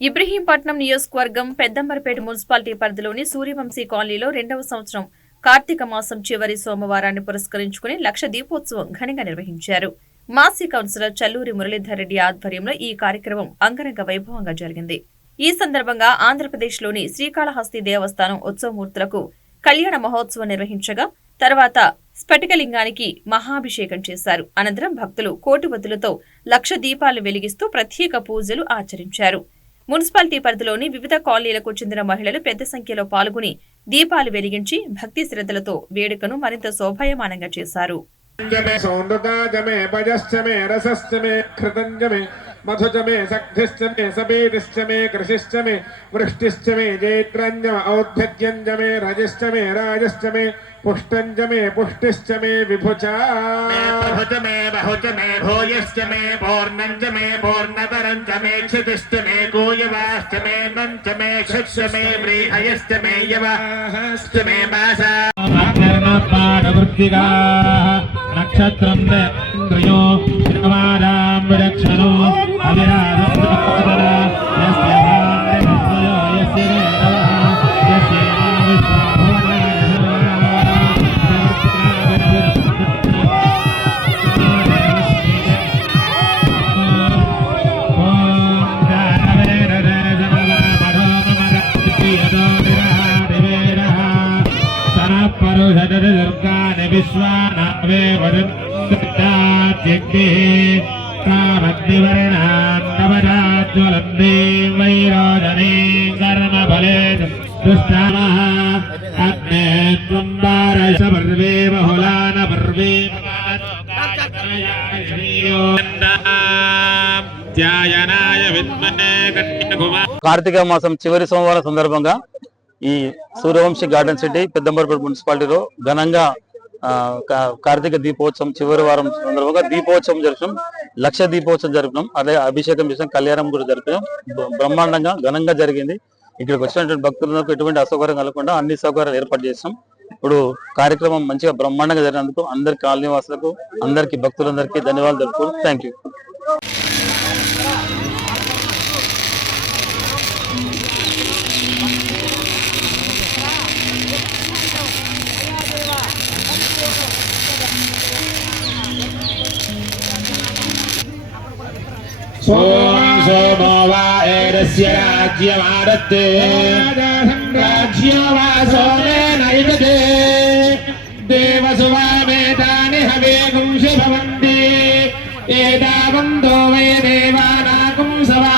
ఇబ్రహీంపట్నం నియోజకవర్గం పెద్దంబరపేట మున్సిపాలిటీ పరిధిలోని సూర్యవంశీ కాలనీలో రెండవ సంవత్సరం కార్తీక మాసం చివరి సోమవారాన్ని పురస్కరించుకుని లక్ష దీపోత్సవం ఘనంగా నిర్వహించారు. మాజీ కౌన్సిలర్ చల్లూరి మురళీధర్ రెడ్డి ఆధ్వర్యంలో ఈ కార్యక్రమం అంగరంగ వైభవంగా జరిగింది. ఈ సందర్భంగా ఆంధ్రప్రదేశ్లోని శ్రీకాళహస్తి దేవస్థానం ఉత్సవమూర్తులకు కళ్యాణ మహోత్సవం నిర్వహించగా తర్వాత స్ఫటికలింగానికి మహాభిషేకం చేశారు. అనంతరం భక్తులు కోటివత్తులతో లక్ష దీపాలు వెలిగిస్తూ ప్రత్యేక పూజలు ఆచరించారు. మున్సిపాలిటీ పరిధిలోని వివిధ కాలనీలకు చెందిన మహిళలు పెద్ద సంఖ్యలో పాల్గొని దీపాలు వెలిగించి భక్తి శ్రద్ధలతో వేడుకను మరింత శోభాయమానంగా చేశారు. जमे सौन्दता मे पजश्च मे रसश्च मे कृतञ्च मे मधुच मे सग्धिश्च मे सपेतिश्च मे कृषिश्च मे वृष्टिश्च मे जैत्रञ्च औद्धत्यञ्च मे रजश्च मे राजश्च मे पुष्टञ्च मे पुष्टिश्च मे विभुचा मे बहुच मे बहुच मे भूयश्च मे पूर्णञ्च मे पूर्णतरञ्च मे क्षितिश्च मे कूयवाश्च मे नञ्च मे क्षुश्च मे व्रीहयश्च मे यवाश्च मे मासा పాడవృత్తిగా నక్షత్రం వైరోజనే అగ్నే పర్వే బహుళాన పర్వే కార్తీక మాసం చివరి సోమవారం సందర్భంగా ఈ సూర్యవంశీ గార్డెన్ సిటీ పెద్దంబరపేట మున్సిపాలిటీలో ఘనంగా కార్తీక దీపోత్సవం చివరి వారం సందర్భంగా దీపోత్సవం జరిపినాం లక్ష దీపోత్సవం జరిపినాం అదే అభిషేకం చేసాం కళ్యాణం కూడా జరిపినాం బ్రహ్మాండంగా ఘనంగా జరిగింది. ఇక్కడికి వచ్చినటువంటి భక్తులకు ఎటువంటి అసౌకర్యం కలగకుండా అన్ని సౌకర్యాలు ఏర్పాటు చేస్తాం. ఇప్పుడు కార్యక్రమం మంచిగా బ్రహ్మాండంగా జరిగినందుకు అందరి కాలనీ వాసులకు అందరికి భక్తులందరికీ ధన్యవాదాలు తెలుపు థ్యాంక్ ఏరస్య రాజ్యమాదత్తే రాజ్యో వా సోమేన యుగతే దేవసువామేతాని హవేగుం శుభవంతి ఏదావంతో వై దేవానాగుం సవా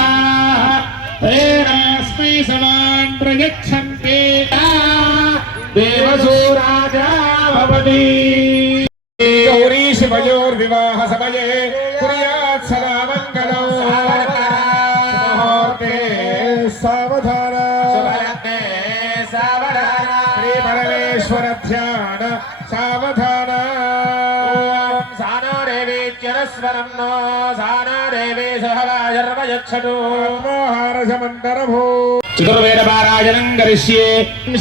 ध्यान सावधान साना देवी चरस्वरं नो साना देवी सहलायर्वयक्षतु मोहारसमन्तरभू चतुर्वेदपारायणं करिष्ये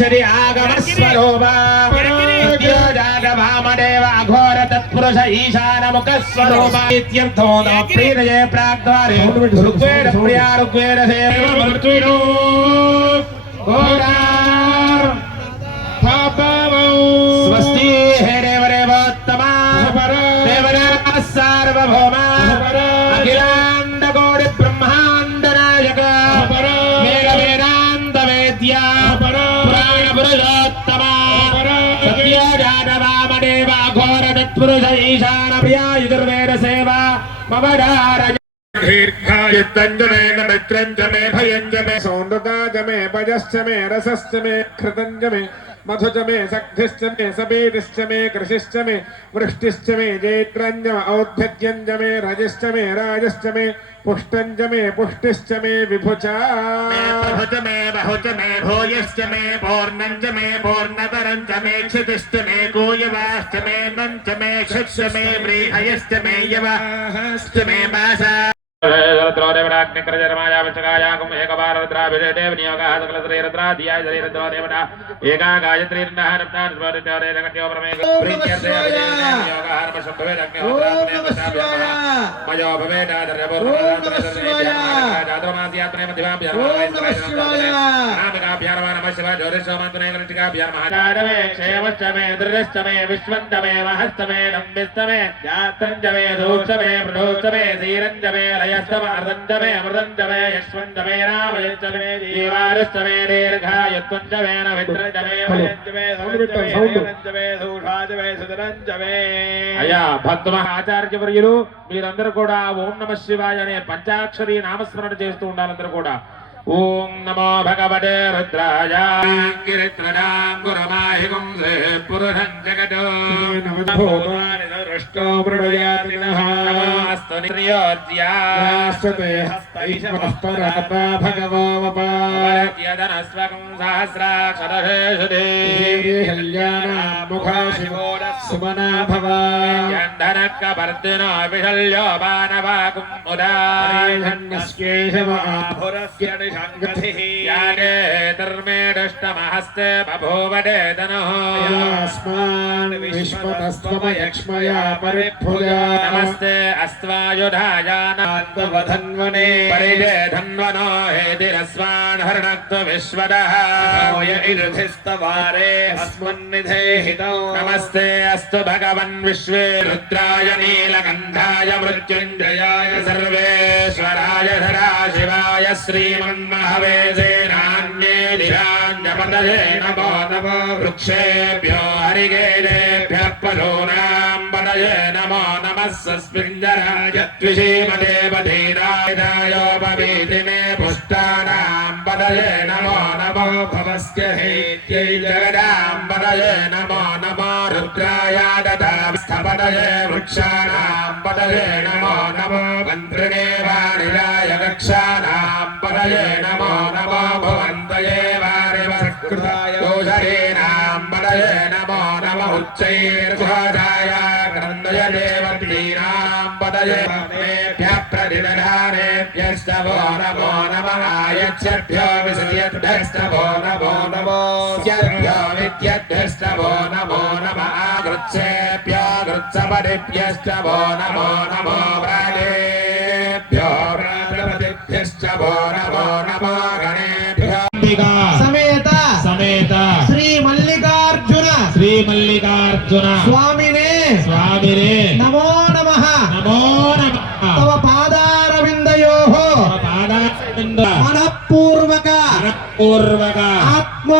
शरि आगमस्वरूपामदेव अघोर तत्पुरुष ईशानमुखस्वरूपात्यर्थो न प्रीतये प्राग्द्वारे ऋग्वेदप्रिया ऋग्वेदसेवो సార్వభౌమ అఖిలాండ కోటి బ్రహ్మాండ నాయక వేద వేదాంత వేద్య పురాణ పురుషోత్తమ సత్య జానవామదేవ ఘోర తత్పురుష ఈశాన ప్రియా యజుర్వేద సేవ మమ चित्तञ्च मे न मित्रञ्च मे भयञ्च मे सौन्दता मे पयश्च मे च मे सग्धिश्च मे सबीतिश्च मे कृषिश्च मे वृष्टिश्च मे जैत्रञ्ज औद्धत्यञ्ज मे रजश्च मे राजश्च मे पुष्टञ्च मे पुष्टिश्च मे मे बहुच ేవరాగ్నికరజరమాయాచకాయాకం ఏకా గాయత్రీ మయో భవేదాదర్యపూర్వమాస్య యాత్రే మధ్యమాభ్యాం ఓం నమః శివాయ. నామికాభ్యాం నమః శివాయ జ్యోతిషోమంతునే కృతికాభ్యాం మహాచారమే క్షేమశ్చమే దృఢశ్చమే విశ్వంతమే మహస్తమే నంబిస్తమే జాతంజమే దూక్షమే మృడోక్షమే ధీరంజమే లయస్తమ అర్ధంజమే అమృతంజమే యశ్వంతమే రామయంజమే దీవారశ్చమే దీర్ఘాయత్వంజమే నవిత్రంజమే భయంజమే సౌంజమే హేమంజమే సౌషాజమే సుధరంజమే అయ్యా భక్త ఆచార్య వర్యులు మీరందరూ కూడా ఓం నమ శివాయ అనే పంచాక్షరి నామస్మరణ చేస్తూ ఉండాలందరూ కూడా. ఓం నమో భగవతే రుద్రాయ గిరిత్రజాంగురమాహికం పురుషం జగదో पृष्टो मृडयातिनः अस्तु निर्योज्यास्ते हस्तैषपरा भगवो वपायदनस्वकं सहस्राक्षरशेषुदेहल्यानामुखा शिवो सुमना भवान्धनकपर्दिनो विषल्यो बाणवाकुम् उदान्नस्केशवाभुरस्यनिषङ्गतिः याने धर्मेडुष्टमहस्ते बभूवदेदनः यास्मान् विश्वतस्त्वमयक्ष्मया యానే ధర్మేడుష్టమహస్తే బభూవదేదనః యాస్మాన్ విశ్వతస్త్వమయక్ష్మయా పరిఫుజా నమస్తే అస్వాయుధాయానాత్మవధన్వనే పరిజే ధన్వనో హేతిరస్వాన్ హరణక్తు విశ్వదః ఇరుధిస్తవారే అస్మన్నిధే హితం నమస్తే అస్తు భగవన్ విశ్వే రుద్రాయ నీలకంఠాయ మృత్యుంజయాయ సర్వేశ్వరాయ సదాశివాయ శ్రీమన్మహవేదే నాన్యే దిశాంజపదయే నమో నమో వృక్షేభ్యో హరిగేదేభ్య పశూనాం పదయే నమో నమः సస్మింజరాయ ద్విషీమదేవధీరాయోపవీతి మే పుష్టానాం పదయే నమో నమో భవస్య హేత్యై జగదాం పదయే నమో నమో రుద్రాయ దదాస్థపదయే వృక్షాణాం పదయే నమో నమో మంత్రిణే వారిరాయ వృక్షాణాం పదయే నమో నమో భవంతయే ष्टवो नमो नमः यच्छभ्यो विसृजद्भ्यष्टवो नमो नमो स्यभ्यो विद्यद्भ्यष्टवो नमो नमः कृच्छेभ्यो कृत्सपदिभ्यष्टवो नमो नमो व्राजेभ्यो व्राजपदिभ्यष्टवो नमो नमो गणेभ्यो समेत समेत श्रीमल्लिकार्जुन श्रीमल्लिकार्जुन स्वामिने स्वामिने नमो పూర్వక. ఆత్మ.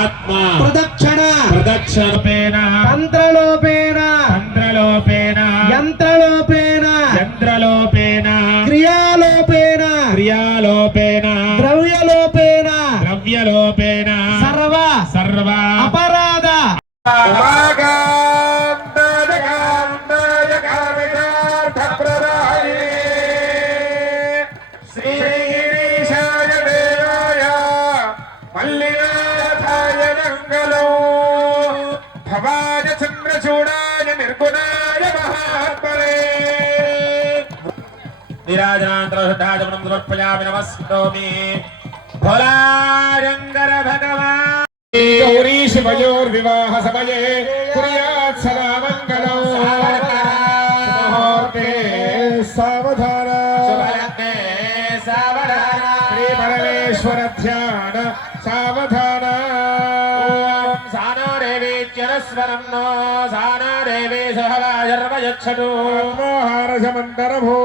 ఆత్మ. ప్రదక్షిణ. ప్రదక్షిణపేన. తంత్రలోపేన. తంత్రలోపేన. యంత్రలోపేన. యంత్రలోపేన. క్రియాలోపేన. క్రియాలోపేన. ద్రవ్యలోపేన. ద్రవ్యలోపేన. సర్వ. సర్వ. అపరాధ. నీరాజనాంతరశుద్ధాజమనం సమర్పయామి నమస్కరోమి. భోలారంగర భగవాన్ గౌరీ శివయోర్వివాహ సమయే కుర్యాత్ సదా మంగళం ముహూర్తే సావధాన. సావధాన శ్రీ పరమేశ్వర ధ్యాన సావధాన చరస్వరం నో సానో దేవీ సహవాజర్వయచ్చడు మోహారసమంతరభూ